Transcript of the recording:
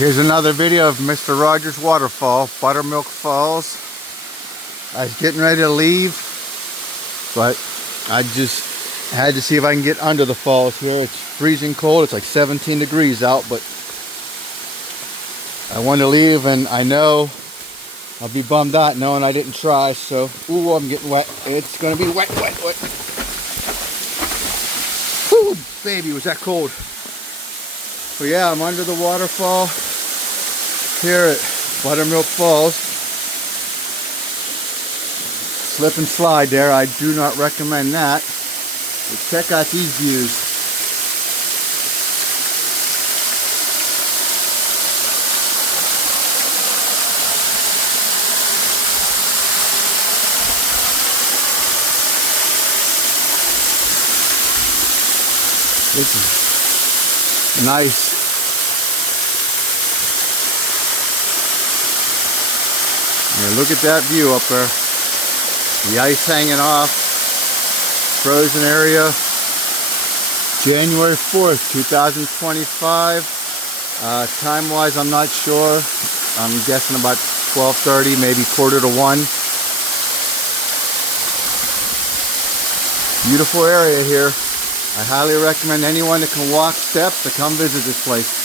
Here's another video of Mr. Rogers' Waterfall, Buttermilk Falls. I was getting ready to leave, but I just had to see if I can get under the falls here. It's freezing cold. It's like 17 degrees out, but I wanted to leave, and I know I'll be bummed out knowing I didn't try. So, ooh, I'm getting wet. It's gonna be wet. Whew, baby, was that cold. So yeah, I'm under the waterfall here at Buttermilk Falls. Slip and slide there. I do not recommend that. But check out these views. This is nice. Yeah, look at that view up there. The ice hanging off. Frozen area. January 4th, 2025. Time-wise, I'm not sure. I'm guessing about 12:30, maybe quarter to 1. Beautiful area here. I highly recommend anyone that can walk steps to come visit this place.